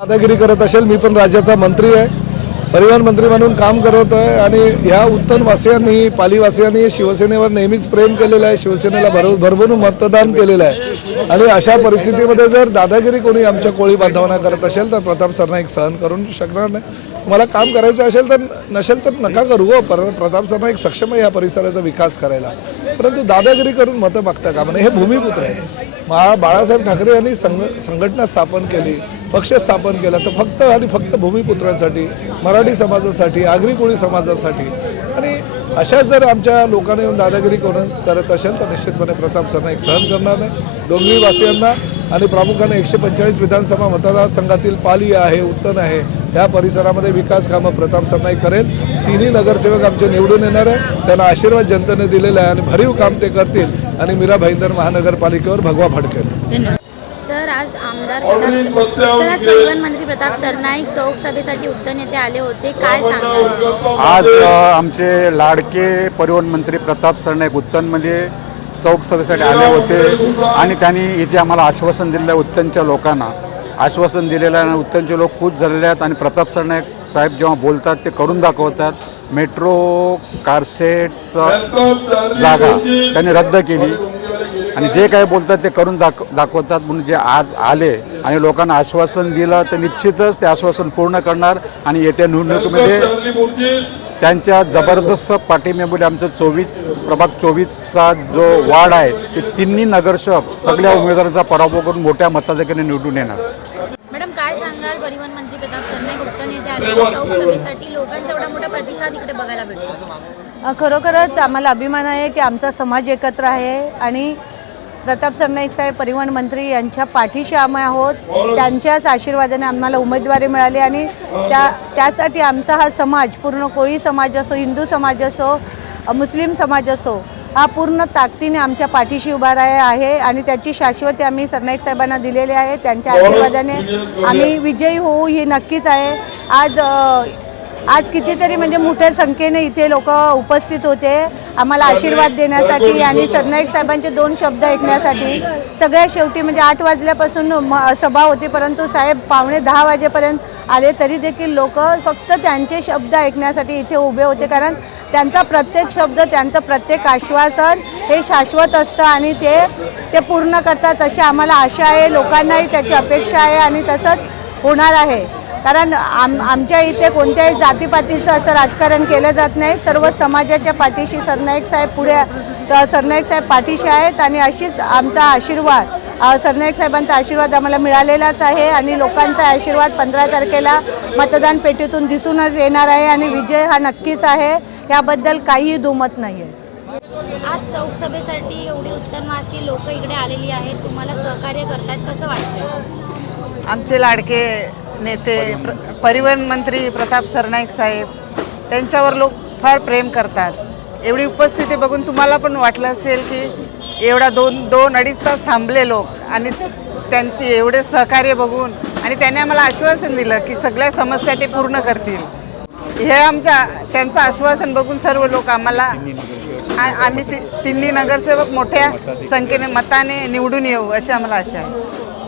दादागिरी करत असेल, मी पण राज्याचा मंत्री आहे, परिवहन मंत्री म्हणून काम करत आहे आणि ह्या उत्तनवासियांनी, पालीवासियांनी शिवसेनेवर नेहमीच प्रेम केलेलं आहे, शिवसेनेला भरभरून मतदान केलेलं आहे आणि अशा परिस्थितीमध्ये जर दादागिरी कोणी आमच्या कोळी बांधवांना करत असेल तर प्रताप सरनाईक सहन करून शकणार नाही। तुम्हाला काम करायचं असेल तर नसेल तर नका करू हो, प्रताप सरनाईक सक्षम आहे या परिसराचा विकास करायला, परंतु दादागिरी करून मतं मागता कामा नये। हे भूमिपुत्र आहे, बाळासाहेब ठाकरे यांनी संघटना स्थापन केली, पक्ष स्थापन केला तर फक्त आणि फक्त भूमिपुत्रांसाठी, मराठी समाजासाठी, आगरी कोळी समाजासाठी। आणि अशाच जर आमच्या लोकांनी येऊन दादागिरी करत असेल तर निश्चितपणे प्रताप सरनाईक सहन करणार नाही। डोंगरीवासियांना आणि प्रामुख्याने 145 विधानसभा मतदारसंघातील पाली आहे, उत्तन आहे, या परिसरामध्ये विकास कामं प्रताप सरनाईक करेल। तिन्ही नगरसेवक आमचे निवडून येणार आहे, त्यांना आशीर्वाद जनतेने दिलेला आहे आणि भरीव काम ते करतील आणि मीरा भाईंदर महानगरपालिकेवर भगवा फडकेल। सर, आज परिवहन मंत्री प्रताप सरनाईक चौक सभेसाठी उत्तन येथे आले होते, काय सांगाल? आज आमचे लाडके परिवहन मंत्री प्रताप सरनाईक उत्तनमध्ये चौक सभेसाठी आले होते आणि त्यांनी इथे आम्हाला आश्वासन दिलेलं आहे, उत्तनच्या लोकांना आश्वासन दिलेलं आहे आणि उत्तनचे लोक खुश झालेले आहेत आणि प्रताप सरनाईक साहेब जेव्हा बोलतात ते करून दाखवतात। मेट्रो कारसेटचा जागा त्यांनी रद्द केली आणि जे काही बोलतात ते करून दाखवतात। म्हणून जे आज आले आणि लोकांना आश्वासन दिलं तर निश्चितच ते आश्वासन पूर्ण करणार आणि येत्या निवडणुकीमध्ये त्यांच्या जबरदस्त पाठिंब्यामुळे आमचं प्रभाग 24चा जो वार्ड आहे ते तिन्ही नगरसेवक सगळ्या उमेदवारांचा पराभव करून मोठ्या मताधिक्याने निवडून येणार। मॅडम, काय सांगाल? परिवहन मंत्री प्रताप सरनाईक उत्तन येथे आले चौक सभेसाठी, लोकांचा एवढा मोठा प्रतिसाद इकडे बघायला भेटतो। खरोखरच आम्हाला अभिमान आहे की आमचा समाज एकत्र आहे आणि प्रताप सरनाईक साहेब परिवहन मंत्री यांच्या पाठीशी आम्ही आहोत। त्यांच्याच आशीर्वादाने आम्हाला उमेदवारी मिळाली आणि त्यासाठी आमचा हा समाज, पूर्ण कोळी समाज असो, हिंदू समाज असो, मुस्लिम समाज असो, हा पूर्ण ताकदीने आमच्या पाठीशी उभा आहे आणि त्याची शाश्वती आम्ही सरनाईक साहेबांना दिलेली आहे। त्यांच्या आशीर्वादाने आम्ही विजयी होऊ ही नक्कीच आहे। आज कितीतरी म्हणजे मोठ्या संख्येने इथे लोक उपस्थित होते आम्हाला आशीर्वाद देण्यासाठी आणि सरनाईक साहेबांचे 2 शब्द ऐकण्यासाठी। सगळ्या शेवटी म्हणजे 8 वाजल्यापासून सभा होती, परंतु साहेब 9:45 वाजेपर्यंत आले, तरी देखील लोक फक्त त्यांचे शब्द ऐकण्यासाठी इथे उभे होते, कारण त्यांचा प्रत्येक शब्द, त्यांचं प्रत्येक आश्वासन हे शाश्वत असतं आणि ते पूर्ण करतात अशी आम्हाला आशा आहे। लोकांनाही त्याची अपेक्षा आहे आणि तसंच होणार आहे, कारण आमच्या इथे कोणत्याही जातीपातीचं असं राजकारण केलं जात नाही। सर्व समाजाच्या पाठीशी सरनाईक साहेब पाठीशी आहेत आणि अशीच आमचा आशीर्वाद, सरनाईक साहेबांचा आशीर्वाद आम्हाला मिळालेलाच आहे आणि लोकांचा आशीर्वाद 15 तारखेला मतदान पेटीतून दिसूनच येणार आहे आणि विजय हा नक्कीच आहे, याबद्दल काहीही दुमत नाही आहे। आज चौक सभेसाठी एवढी उत्तनवासी लोक इकडे आलेली आहेत, तुम्हाला सहकार्य करतात, कसं वाटतं? आमचे लाडके नेते परिवहन मंत्री प्रताप सरनाईक साहेब, त्यांच्यावर लोक फार प्रेम करतात। एवढी उपस्थिती बघून तुम्हाला पण वाटलं असेल की एवढा 2-2.5 तास थांबले लोक आणि त्यांचे एवढे सहकार्य बघून आणि त्यांनी आम्हाला आश्वासन दिलं की सगळ्या समस्या ते पूर्ण करतील। हे त्यांचं आश्वासन बघून सर्व लोक आम्ही तिन्ही नगरसेवक मोठ्या संख्येने मताने निवडून येऊ अशी आम्हाला आशा आहे।